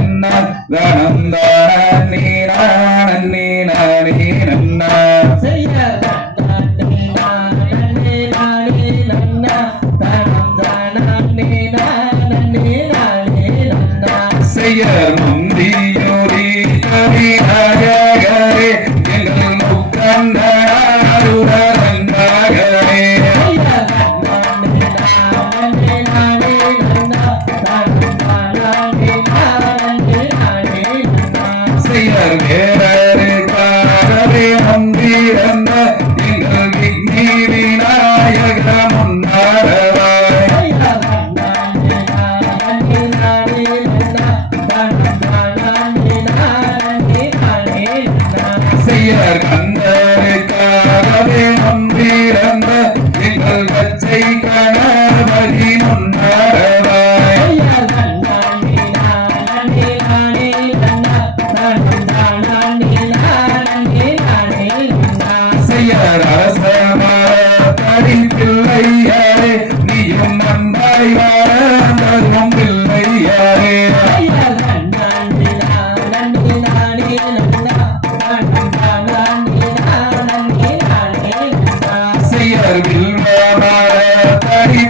நன்னா கணம் தானே நானே நானே நன்னா செய்ய நன்னே நானே நானே நன்னா கணம் தானே நானே நானே நன்னா செய்ய முந்தியோரி கவிநாயகரே எங்கள் முக்கந்தனாருரங்கரே செய்யர் வேறருக்காகவே முந்திரந்த எங்கள் விக்னி விநாயக முன்னாரவாய் செய்யர் கந்தருக்காகவே முந்திரந்த எங்கள் கச்சை கணபதி முன்னாரவாய் செய்யர் அரசமரத்தடி பிள்ளையாரே நீயும் நன்றாய் வாழ்ந்ததும் பிள்ளையாரே செய்யர் வில்வமரத்தடி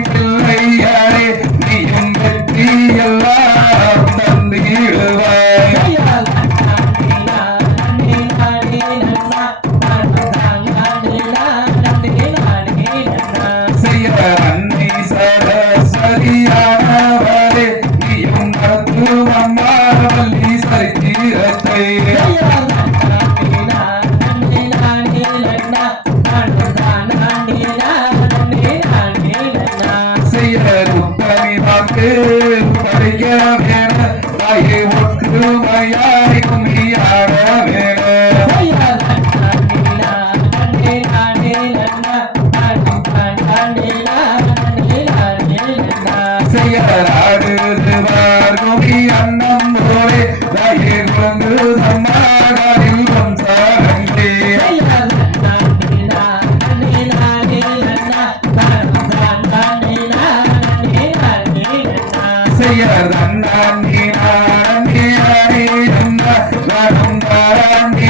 பிள்ளையாரே நீயும் வெற்றி எல்லாம் தந்திடுவாய் செய்யர் அன்னை சரஸ்வதியானவரே நீயும் நடத்தும் அம்மா வள்ளி சரித்திரத்தை செய்யர் உத்தமி வாக்கு படிக்க வேண தாயை ஒற்றுமையாய் கும்மியாட வேண செய்யர் ஆடுதுவார் குமி அன்னம் போலே தாயை குழந்து தம்மாடில் வம்சாரங்கே செய்யர் தன்னாண்டி நாண்டி நாண்டி நன்னா நாடும் தாராண்டி